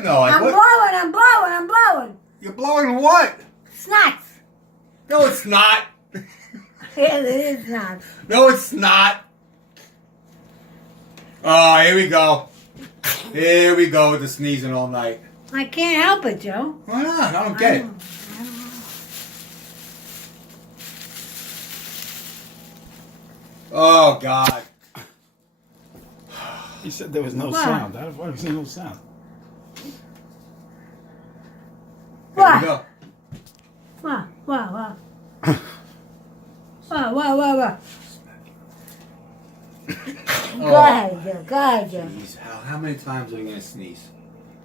blowing though? Like, I'm what? I'm blowing. You're blowing what? Snacks. No, it's not. Yes, it is snacks. No, it's not. Oh, here we go. Here we go with the sneezing all night. I can't help it, Joe. Why not? I don't get it. Oh, God. You said there was no What? sound. Why was there no sound? Here What? we go. What? What? Oh. Go ahead, Joe. Go ahead, Joe. Jeez, how many times are you going to sneeze?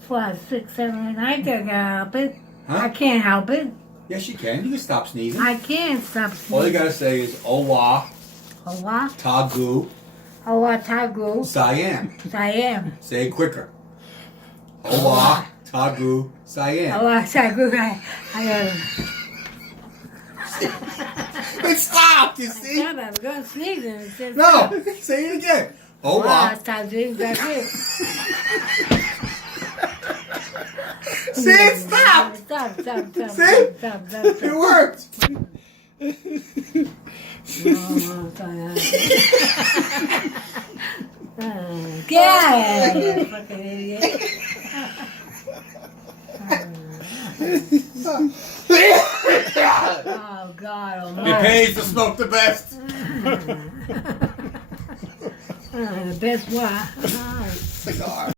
5, 6, 7, 8. I can't help it. Huh? I can't help it. Yes, you can. You can stop sneezing. I can't stop All you sneezing. got to say is Owa Owa Tagoo Siam. Siam. Say it quicker. Owa Tagoo Siam. Owa Tagoo. I got It stopped, you I see? said I'm going to sneeze and it says No, say it again. Owa Owa. Tagoo. That's it. See, it stopped. Stop. See? Stop. It worked. Get out of here, you fucking idiot. Oh, God It almighty. pays to smoke the best. The best one. Cigar.